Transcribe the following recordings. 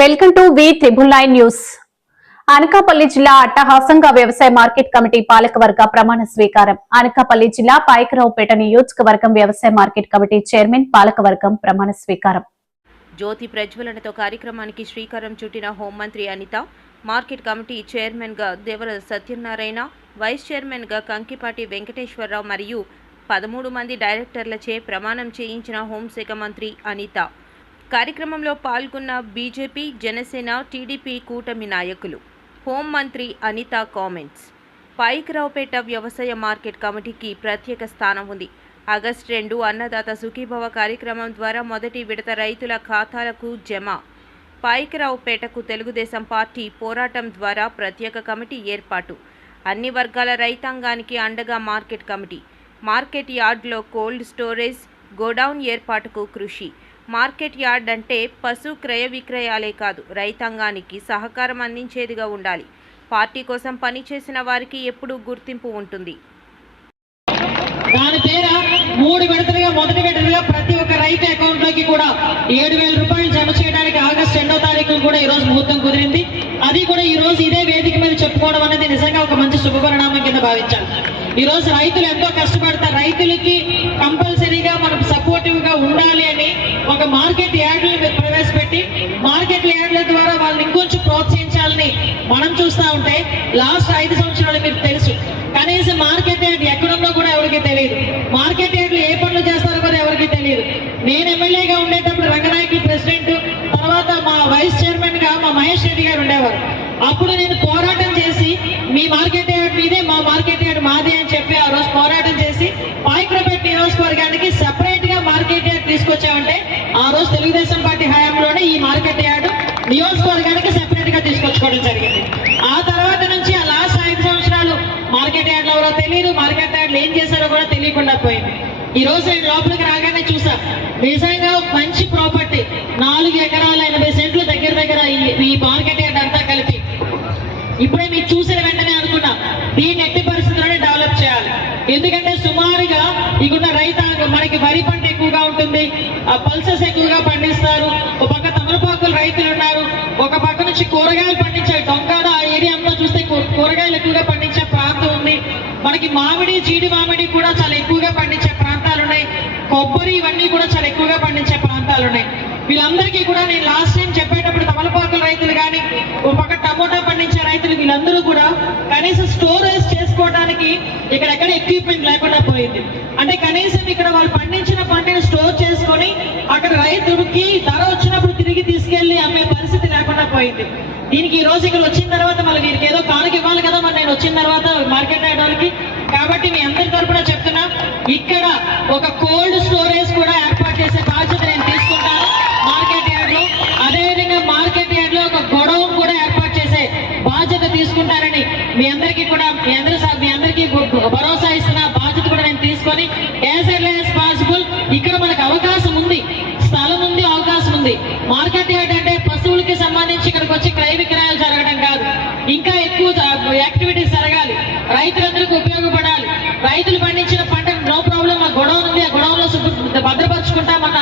Welcome to V triple nine news. Anakapalli జిల్లా అట్టహాసంగా వ్యవసాయ మార్కెట్ కమిటీ పాలకవర్గ ప్రమాణ స్వీకారం. అనకాపల్లి జిల్లా పాయకరావుపేట నియోజకవర్గం వ్యవసాయ మార్కెట్ కమిటీ చైర్మన్ పాలకవర్గం ప్రమాణ స్వీకారం. జ్యోతి ప్రజ్వలనతో కార్యక్రమానికి శ్రీకారం చుట్టిన హోంమంత్రి అనిత మార్కెట్ కమిటీ చైర్మన్గా దేవర సత్యనారాయణ వైస్ చైర్మన్గా కంకిపాటి వెంకటేశ్వరరావు మరియు పదమూడు మంది డైరెక్టర్లచే ప్రమాణం చేయించిన హోంశాఖ మంత్రి అనిత. కార్యక్రమంలో పాల్గొన్న బీజేపీ జనసేన టీడీపీ కూటమి నాయకులు. హోంమంత్రి అనిత కామెంట్స్. పాయికరావుపేట వ్యవసాయ మార్కెట్ కమిటీకి ప్రత్యేక స్థానం ఉంది. ఆగస్టు రెండు అన్నదాత సుఖీభవ కార్యక్రమం ద్వారా మొదటి విడత రైతుల ఖాతాలకు జమ. పాయికరావుపేటకు తెలుగుదేశం పార్టీ పోరాటం ద్వారా ప్రత్యేక కమిటీ ఏర్పాటు. అన్ని వర్గాల రైతాంగానికి అండగా మార్కెట్ కమిటీ. మార్కెట్ యార్డ్లో కోల్డ్ స్టోరేజ్ గోడౌన్ ఏర్పాటుకు కృషి. మార్కెట్ యార్డ్ అంటే పశు క్రయ విక్రయాలే కాదు రైతాంగానికి సహకారం అందించేదిగా ఉండాలి. పార్టీ కోసం పనిచేసిన వారికి ఎప్పుడూ గుర్తింపు ఉంటుంది. దాని పేర మూడు విడతలుగా మొదటి విడతలుగా ప్రతి ఒక్క రైతు అకౌంట్లోకి కూడా ఏడు వేల రూపాయలు జమ చేయడానికి ఆగస్టు రెండో తారీఖు కూడా ఈ రోజు ముహూర్తం కుదిరింది. అది కూడా ఈ రోజు ఇదే వేదిక మీద చెప్పుకోవడం అనేది నిజంగా ఒక మంచి శుభపరిణామం కింద భావించాలి. ఈ రోజు రైతులు ఎంతో కష్టపడతారు. రైతులకి కంపల్సరీగా మనం సపోర్టివ్గా ఉండాలి అని ఒక మార్కెట్ యార్డ్లు ప్రవేశపెట్టి మార్కెట్ యార్డ్ల ద్వారా వాళ్ళని ఇంకొంచెం ప్రోత్సహించాలని మనం చూస్తా ఉంటే లాస్ట్ ఐదు సంవత్సరాలు మీకు తెలుసు. కనీసం మార్కెట్ యార్డ్ ఎక్కడుందో కూడా ఎవరికి తెలియదు. మార్కెట్ యార్డ్లు ఏ పనులు చేస్తారో కూడా ఎవరికి తెలియదు. నేను ఎమ్మెల్యేగా ఉండేటప్పుడు రంగనాయకులు ప్రెసిడెంట్ తర్వాత మా వైస్ చైర్మన్గా మా మహేష్ రెడ్డి గారు ఉండేవారు. అప్పుడు నేను పోరాటం చేసి మీ మార్కెట్ చెప్పి ఆ రోజు పోరాటం చేసి పాయిక్రపేట్ నియోజకవర్గానికి సెపరేట్గా మార్కెట్ యార్డ్ తీసుకొచ్చామంటే ఆ రోజు తెలుగుదేశం పార్టీ హయాంలోనే ఈ మార్కెట్ యార్డ్ నియోజకవర్గానికి సెపరేట్గా తీసుకొచ్చుకోవడం జరిగింది. ఆ తర్వాత నుంచి ఆ లాస్ట్ ఐదు సంవత్సరాలు మార్కెట్ యార్డ్లు ఎవరో తెలియదు మార్కెట్ యార్డ్లు ఏం చేశారో కూడా తెలియకుండా పోయింది. ఈ రోజు నేను లోపలికి రాగానే చూసా నిజంగా మంచి ప్రాపర్టీ నాలుగు ఎకరాల ఎనభై సెంట్లు ఉన్నాయి పల్సెస్ ఎక్కువగా పండిస్తారు. ఒక పక్క తమలపాకులు రైతులు ఉన్నారు. ఒక పక్క నుంచి కూరగాయలు పండించే డొంకాడ ఆ ఏరియా అంతా చూస్తే కూరగాయలు ఎక్కువగా పండించే ప్రాంతం ఉంది. మనకి మామిడి జీడి మామిడి కూడా చాలా ఎక్కువగా పండించే ప్రాంతాలు ఉన్నాయి. కొబ్బరి ఇవన్నీ కూడా చాలా ఎక్కువగా పండించే ప్రాంతాలు ఉన్నాయి. వీళ్ళందరికీ కూడా నేను లాస్ట్ టైం చెప్పేటప్పుడు తమలపాకుల రైతులు కానీ ఒక పక్క టమోటా పండించే రైతులు వీళ్ళందరూ కూడా కనీసం స్టోరేజ్ చేసుకోవడానికి ఇక్కడ ఎక్కడ ఎక్విప్మెంట్ లేకుండా పోయింది. అంటే కనీసం ఇక్కడ వాళ్ళు పండించిన పంటని స్టోర్ అక్కడ ధర వచ్చినప్పుడు తిరిగి తీసుకెళ్ళి అమ్మే పరిస్థితి లేకుండా పోయింది. దీనికి ఈ రోజు ఇక్కడ వచ్చిన తర్వాత మళ్ళీ వీరికి ఏదో కానుక ఇవ్వాలి కదా మరి నేను వచ్చిన తర్వాత మార్కెట్ వాళ్ళకి కాబట్టి మీ అందరి తరపున చెప్తున్నా ఇక్కడ ఒక కోల్డ్ స్టోరేజ్ కూడా ఏర్పాటు చేసే బాధ్యత నేను తీసుకుంటాను మార్కెట్ యార్డ్లో అదేవిధంగా మార్కెట్ యార్డ్లో ఒక గొడవ కూడా ఏర్పాటు చేసే బాధ్యత తీసుకుంటానని మీ అందరికీ కూడా మీ అందరి మీ అందరికీ భరోసా ఇస్తున్న బాధ్యత కూడా నేను తీసుకొని యాజ్ ఎర్లీ యాజ్ పాసిబుల్ ఇక్కడ మనకు అవకాశం ఉంది. మార్కెట్ యార్డ్ అంటే పశువులకి సంబంధించి ఇక్కడికి వచ్చి క్రయ విక్రయాలు జరగడం కాదు. ఇంకా ఎక్కువ యాక్టివిటీస్ జరగాలి. రైతులందరికీ ఉపయోగపడాలి. రైతులు పండించిన పంట నో ప్రాబ్లం మా గొడవ ఉంది. ఆ గొడవలో భద్రపరుచుకుంటామన్న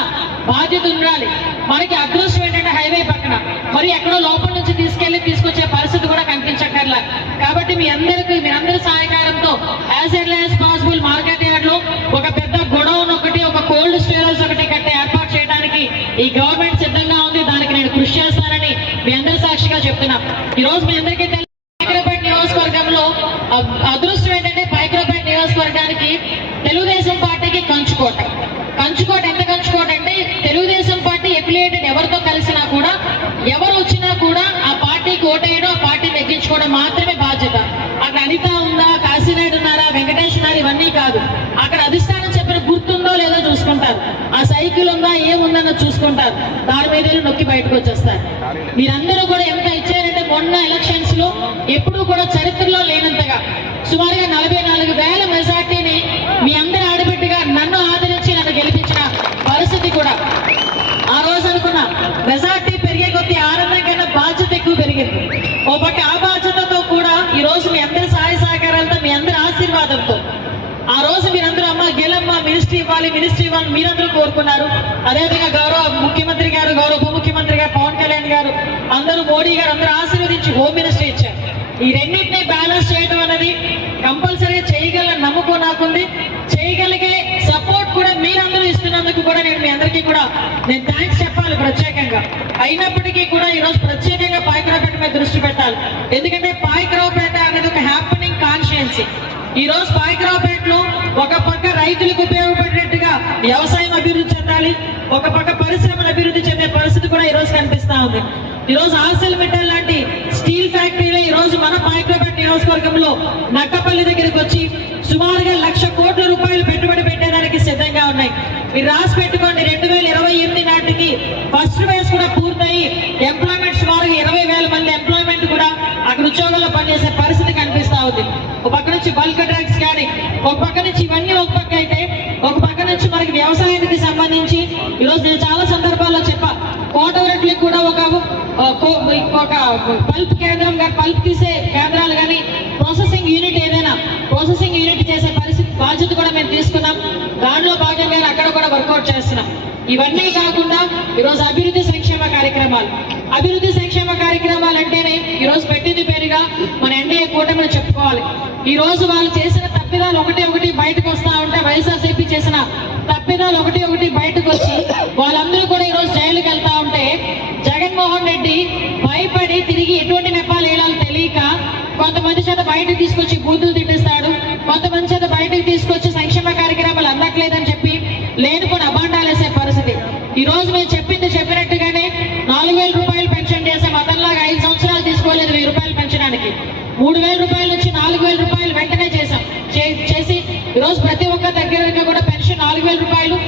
బాధ్యత ఉండాలి. మనకి అదృష్టం ఏంటంటే హైవే పక్కన. మరి ఎక్కడో లోపల నుంచి తీసుకెళ్ళి తీసుకొచ్చే పరిస్థితి కూడా కనిపించక్కర్లా కాబట్టి మీ అందరికీ మీ అందరి సహకారంతో as early as possible market సాక్షిగా చెప్తున్నాం. ఈ రోజు మీ అందరికీ తెలుసు నియోజకవర్గంలో అదృష్టం ఏంటంటే పైకరపేట నియోజకవర్గానికి తెలుగుదేశం పార్టీకి కంచుకోట. కంచుకోట ఎంత కంచుకోట అంటే తెలుగుదేశం పార్టీ ఎఫిలియేటెడ్ ఎవరితో కలిసినా కూడా ఎవరు వచ్చినా కూడా ఆ పార్టీకి ఓటేయడం ఆ పార్టీని ఎక్కించుకోవడం మాత్రమే బాధ్యత. అక్కడ అనిత ఉందా కాశీనాయుడు ఉన్నారా వెంకటేష్ ఉన్నారు ఇవన్నీ కాదు. అక్కడ అధిష్టానం చెప్పిన గుర్తుందో లేదో చూసుకుంటారు. ఆ సైకిల్ ఉందా ఏముందన్నది చూసుకుంటారు. దాని మీద బయటకు వచ్చేస్తారు మీరందరూ కూడా ఎంత ఇచ్చారంటే మొన్న ఎలక్షన్స్లో ఎప్పుడూ కూడా చరిత్రలో లేనంతగా సుమారుగా నలభై నాలుగు వేల మెజార్టీని మీ అందరి ఆడబిడ్డగా నన్ను ఆదరించి నన్ను గెలిపించిన పరిస్థితి కూడా. ఆ రోజు అనుకున్నా మెజార్టీ పెరిగే కొద్దీ ఆనందం కన్నా బాధ్యత ఎక్కువ పెరిగింది. ఓ పట్టి ఆ బాధ్యతతో కూడా ఈ రోజు మీ అందరి సహాయ సహకారాలతో మీ అందరి ఆశీర్వాదంతో. ఆ రోజు మీరందరూ అమ్మ గెలమ్మ మినిస్ట్రీ ఇవ్వాలి మినిస్ట్రీ ఇవ్వాలి మీరందరూ కోరుకున్నారు. అదేవిధంగా అందరూ మోడీ గారు అందరూ ఆశీర్వదించి హోమ్ మినిస్టర్ ఇచ్చారు. ఈ రెండింటినీ బ్యాలెన్స్ చేయడం అనేది కంపల్సరీగా చేయగల నమ్మకం నాకుంది. చేయగలిగే సపోర్ట్ కూడా మీరందరూ ఇస్తున్నందుకు కూడా నేను మీ అందరికీ కూడా నేను థ్యాంక్స్ చెప్పాలి ప్రత్యేకంగా. అయినప్పటికీ కూడా ఈరోజు ప్రత్యేకంగా పాయకరావుపేట మీద దృష్టి పెట్టాలి. ఎందుకంటే పాయకరావుపేట అనేది ఒక హ్యాపెనింగ్ కాన్షియన్సీ ఈ రోజు పాయకరావుపేటలో ఒక పక్క రైతులకు ఉపయోగపడేట్టుగా వ్యవసాయం అభివృద్ధి చెందాలి. ఒక పక్క పరిశ్రమలు అభివృద్ధి చెందే పరిస్థితి కూడా ఈ రోజు కనిపిస్తా ఉంది. ఈ రోజు ఆర్సెల్ మెటల్ లాంటి స్టీల్ ఫ్యాక్టరీలు ఈ రోజు మన పాయకరావుపేట నియోజకవర్గంలో నక్కపల్లి దగ్గరికి వచ్చి సుమారుగా లక్ష కోట్ల రూపాయలు పెట్టుబడి పెట్టడానికి సిద్ధంగా ఉన్నాయి. మీరు రాసి పెట్టుకోండి రెండు వేల ఇరవై ఎనిమిది నాటికి ఫస్ట్ ఫేజ్ కూడా పూర్తయి ఎంప్లాయ్మెంట్ సుమారుగా ఇరవై వేల మంది ఎంప్లాయ్మెంట్ కూడా అక్కడ ఉద్యోగాల్లో పనిచేసే పరిస్థితి కనిపిస్తా ఉంది. ఒక పక్క నుంచి బల్క్ డ్రగ్స్ కానీ ఒక పక్క నుంచి పల్ప్ కేంద్రం కానీ పల్ప్ తీసే కేంద్రాలు కానీ ప్రాసెసింగ్ యూనిట్ ఏదైనా ప్రాసెసింగ్ యూనిట్ చేసే పరిస్థితి బాధ్యత కూడా మేము తీసుకున్నాం. దానిలో భాగంగా అక్కడ కూడా వర్కౌట్ చేస్తున్నాం. ఇవన్నీ కాకుండా ఈరోజు అభివృద్ధి సంక్షేమ కార్యక్రమాలు. అభివృద్ధి సంక్షేమ కార్యక్రమాలు అంటేనే ఈరోజు పెట్టింది పేరుగా మన ఎన్డీఏ కూటమిని చెప్పుకోవాలి. ఈ రోజు వాళ్ళు చేసిన తప్పిదాలు ఒకటి ఒకటి బయటకు వస్తా ఉంటే వైఎస్ఆర్సీపీ చేసిన తప్పిదాలు ఒకటి ఒకటి బయటకు వచ్చి వాళ్ళందరూ కూడా ఈ రోజు జైలుకి వెళ్తా ఉంటే జగన్మోహన్ రెడ్డి భయపడి తిరిగి ఎటువంటి నెపాలు వేయాలో తెలియక కొంతమంది చేత బయటకు తీసుకొచ్చి బూతులు తిట్టిస్తాడు కొంతమంది చేత బయటకు తీసుకొచ్చి సంక్షేమ కార్యక్రమాలు అందట్లేదని చెప్పి లేనిపోని అభాండాలు వేసే పరిస్థితి. ఈ రోజు మేము చెప్పింది చెప్పినట్టుగానే నాలుగు వేల రూపాయలు పెన్షన్ చేసే మతంలాగా ఐదు సంవత్సరాలు తీసుకోలేదు వెయ్యి రూపాయలు పెంచడానికి. మూడు వేల రూపాయల నుంచి నాలుగు వేల రూపాయలు వెంటనే చేశాం. చే- చేసి ఈ రోజు ప్రతి ఒక్క దగ్గర కూడా పెన్షన్ నాలుగు వేల రూపాయలు